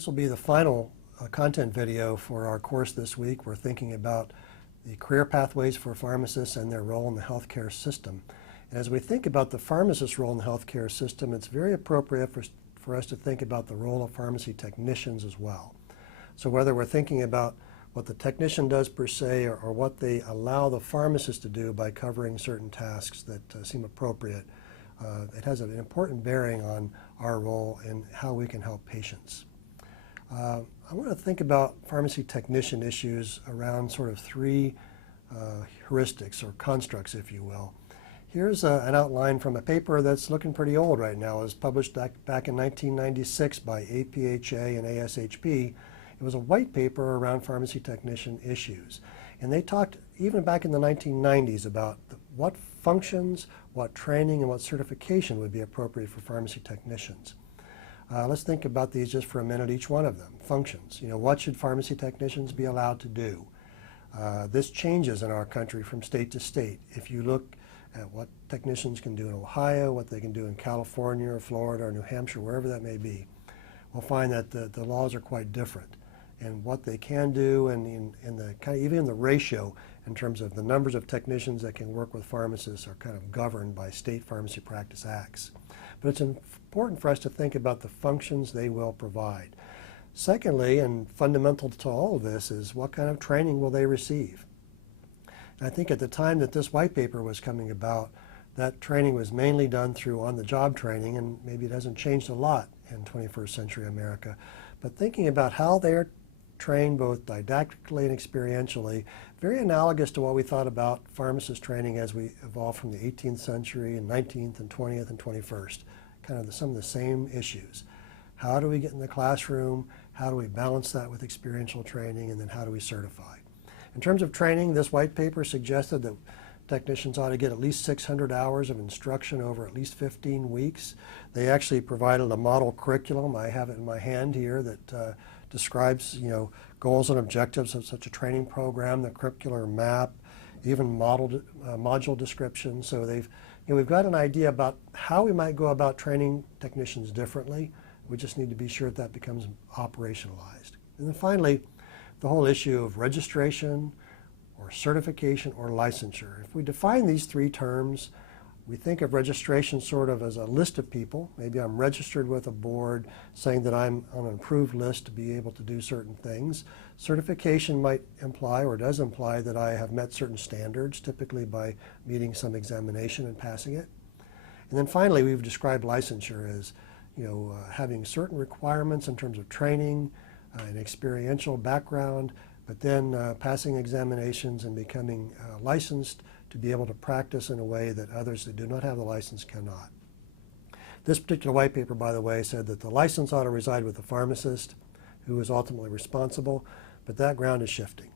This will be the final content video for our course this week. We're thinking about the career pathways for pharmacists and their role in the healthcare system. And as we think about the pharmacist's role in the healthcare system, it's very appropriate for us to think about the role of pharmacy technicians as well. So whether we're thinking about what the technician does per se or what they allow the pharmacist to do by covering certain tasks that seem appropriate, it has an important bearing on our role and how we can help patients. I want to think about pharmacy technician issues around sort of three heuristics or constructs, if you will. Here's an outline from a paper that's looking pretty old right now. It was published back in 1996 by APHA and ASHP. It was a white paper around pharmacy technician issues. And they talked even back in the 1990s about what functions, what training, and what certification would be appropriate for pharmacy technicians. Let's think about these just for a minute, each one of them. Functions. What should pharmacy technicians be allowed to do? This changes in our country from state to state. If you look at what technicians can do in Ohio, what they can do in California or Florida or New Hampshire, wherever that may be, we'll find that the laws are quite different. And what they can do and in the even the ratio in terms of the numbers of technicians that can work with pharmacists are kind of governed by state pharmacy practice acts. But it's important for us to think about the functions they will provide. Secondly, and fundamental to all of this, is what kind of training will they receive? And I think at the time that this white paper was coming about, that training was mainly done through on-the-job training, and maybe it hasn't changed a lot in 21st century America. But thinking about how they're trained both didactically and experientially, very analogous to what we thought about pharmacist training as we evolved from the 18th century and 19th and 20th and 21st. Kind of some of the same issues. How do we get in the classroom? How do we balance that with experiential training? And then how do we certify? In terms of training, this white paper suggested that technicians ought to get at least 600 hours of instruction over at least 15 weeks. They actually provided a model curriculum. I have it in my hand here that describes goals and objectives of such a training program, the curricular map, even module description. So we've got an idea about how we might go about training technicians differently. We just need to be sure that becomes operationalized. And then finally, the whole issue of registration or certification or licensure. If we define these three terms, we think of registration sort of as a list of people. Maybe I'm registered with a board saying that I'm on an approved list to be able to do certain things. Certification might imply or does imply that I have met certain standards, typically by meeting some examination and passing it. And then finally, we've described licensure as having certain requirements in terms of training and experiential background, but then passing examinations and becoming licensed to be able to practice in a way that others that do not have the license cannot. This particular white paper, by the way, said that the license ought to reside with the pharmacist, who is ultimately responsible, but that ground is shifting.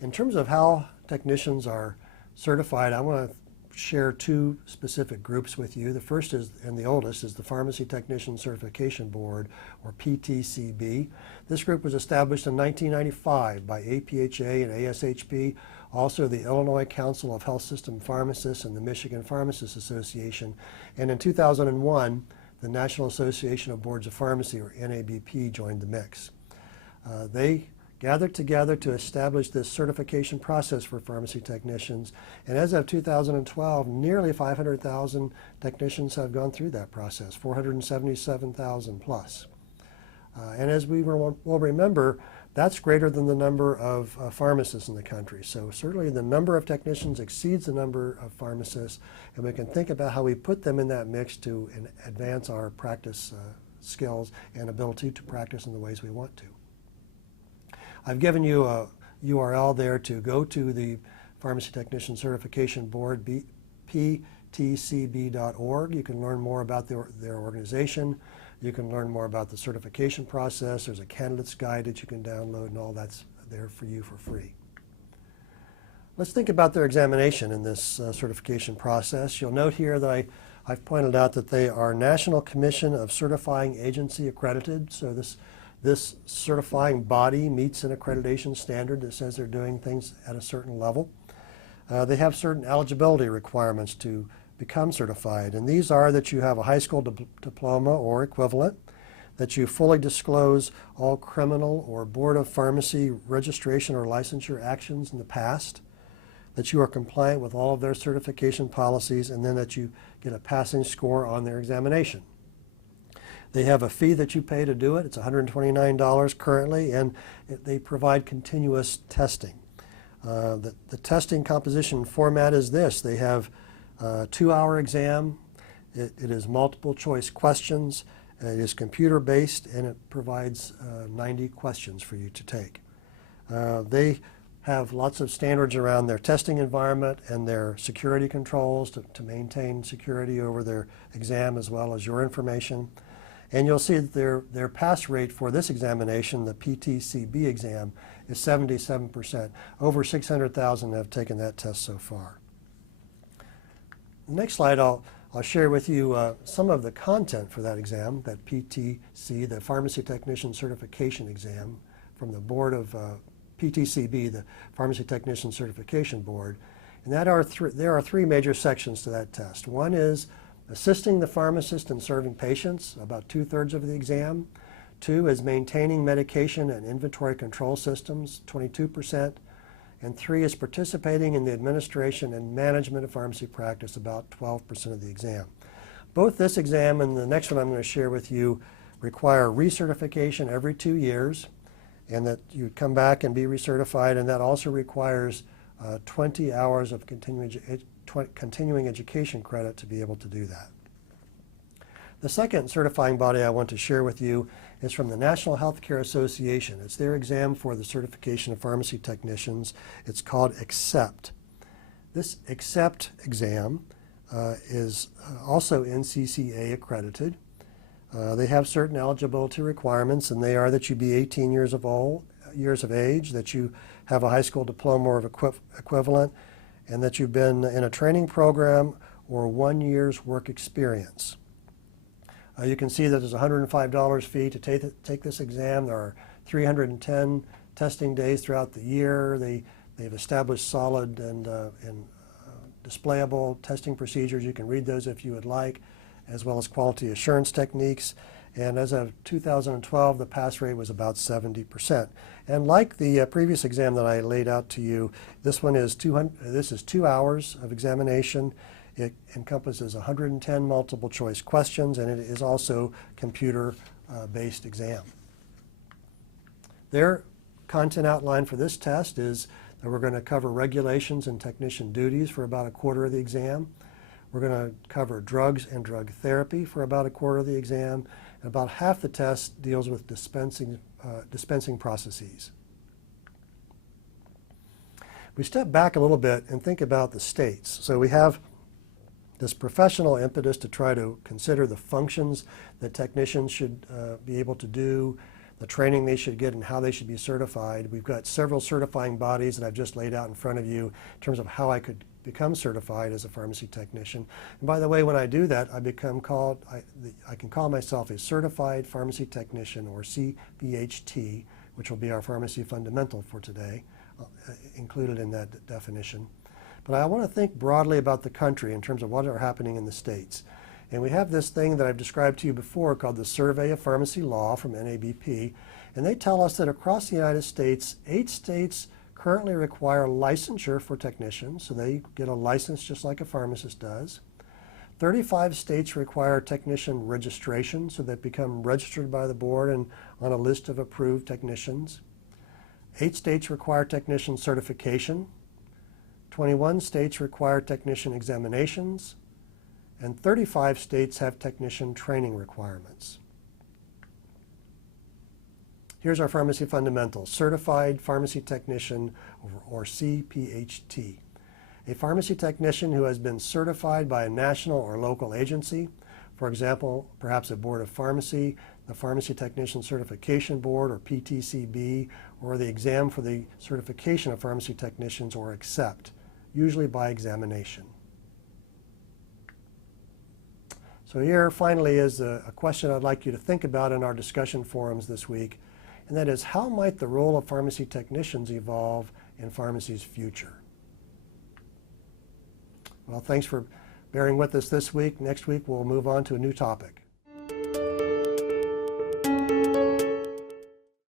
In terms of how technicians are certified, I want to share two specific groups with you. The first is, and the oldest, is the Pharmacy Technician Certification Board, or PTCB. This group was established in 1995 by APHA and ASHP, also the Illinois Council of Health System Pharmacists and the Michigan Pharmacists Association, and in 2001, the National Association of Boards of Pharmacy, or NABP, joined the mix. They gathered together to establish this certification process for pharmacy technicians, and as of 2012, nearly 500,000 technicians have gone through that process, 477,000 plus. And as we will remember, that's greater than the number of pharmacists in the country. So certainly the number of technicians exceeds the number of pharmacists, and we can think about how we put them in that mix to advance our practice skills and ability to practice in the ways we want to. I've given you a URL there to go to the Pharmacy Technician Certification Board, ptcb.org. You can learn more about their organization. You can learn more about the certification process. There's a candidate's guide that you can download, and all that's there for you for free. Let's think about their examination in this certification process. You'll note here that I've pointed out that they are National Commission of Certifying Agency accredited. So this certifying body meets an accreditation standard that says they're doing things at a certain level. They have certain eligibility requirements to become certified, and these are that you have a high school diploma or equivalent, that you fully disclose all criminal or Board of Pharmacy registration or licensure actions in the past, that you are compliant with all of their certification policies, and then that you get a passing score on their examination. They have a fee that you pay to do it. It's $129 currently, and they provide continuous testing. The testing composition format is this. They have a 2-hour exam. It is multiple choice questions. It is computer-based, and it provides 90 questions for you to take. They have lots of standards around their testing environment and their security controls to maintain security over their exam as well as your information. And you'll see that their pass rate for this examination, the PTCB exam, is 77%. Over 600,000 have taken that test so far. The next slide, I'll share with you some of the content for that exam, that PTC, the Pharmacy Technician Certification Exam from the Board of PTCB, the Pharmacy Technician Certification Board. And there are three major sections to that test. One is assisting the pharmacist in serving patients, about 2/3 of the exam. 2 is maintaining medication and inventory control systems, 22%. And 3 is participating in the administration and management of pharmacy practice, about 12% of the exam. Both this exam and the next one I'm going to share with you require recertification every 2 years, and that you come back and be recertified, and that also requires 20 hours of continuing education credit to be able to do that. The second certifying body I want to share with you is from the National Healthcare Association. It's their exam for the certification of pharmacy technicians. It's called ACCEPT. This ACCEPT exam is also NCCA accredited. They have certain eligibility requirements, and they are that you be 18 years of age, that you have a high school diploma or equivalent, and that you've been in a training program or 1 year's work experience. You can see that there's a $105 fee to take this exam. There are 310 testing days throughout the year. They've established solid and displayable testing procedures. You can read those if you would like, as well as quality assurance techniques. And as of 2012, the pass rate was about 70%. And like the previous exam that I laid out to you, this is 2 hours of examination. It encompasses 110 multiple choice questions, and it is also computer-based exam. Their content outline for this test is that we're going to cover regulations and technician duties for about 1/4 of the exam. We're going to cover drugs and drug therapy for about 1/4 of the exam, and about half the test deals with dispensing processes. We step back a little bit and think about the states. So we have this professional impetus to try to consider the functions that technicians should be able to do, the training they should get, and how they should be certified. We've got several certifying bodies that I've just laid out in front of you in terms of how I could become certified as a pharmacy technician. And by the way, when I do that, I can call myself a certified pharmacy technician, or CPHT, which will be our pharmacy fundamental for today, included in that definition. But I want to think broadly about the country in terms of what are happening in the states. And we have this thing that I've described to you before called the Survey of Pharmacy Law from NABP. And they tell us that across the United States, 8 states currently require licensure for technicians, so they get a license just like a pharmacist does. 35 states require technician registration, so they become registered by the board and on a list of approved technicians. 8 states require technician certification. 21 states require technician examinations, and 35 states have technician training requirements. Here's our pharmacy fundamentals: certified pharmacy technician, or CPHT. A pharmacy technician who has been certified by a national or local agency, for example, perhaps a board of pharmacy, the Pharmacy Technician Certification Board, or PTCB, or the exam for the certification of pharmacy technicians, or ACCEPT, usually by examination. So here finally is a question I'd like you to think about in our discussion forums this week, and that is, how might the role of pharmacy technicians evolve in pharmacy's future? Well, thanks for bearing with us this week. Next week we'll move on to a new topic.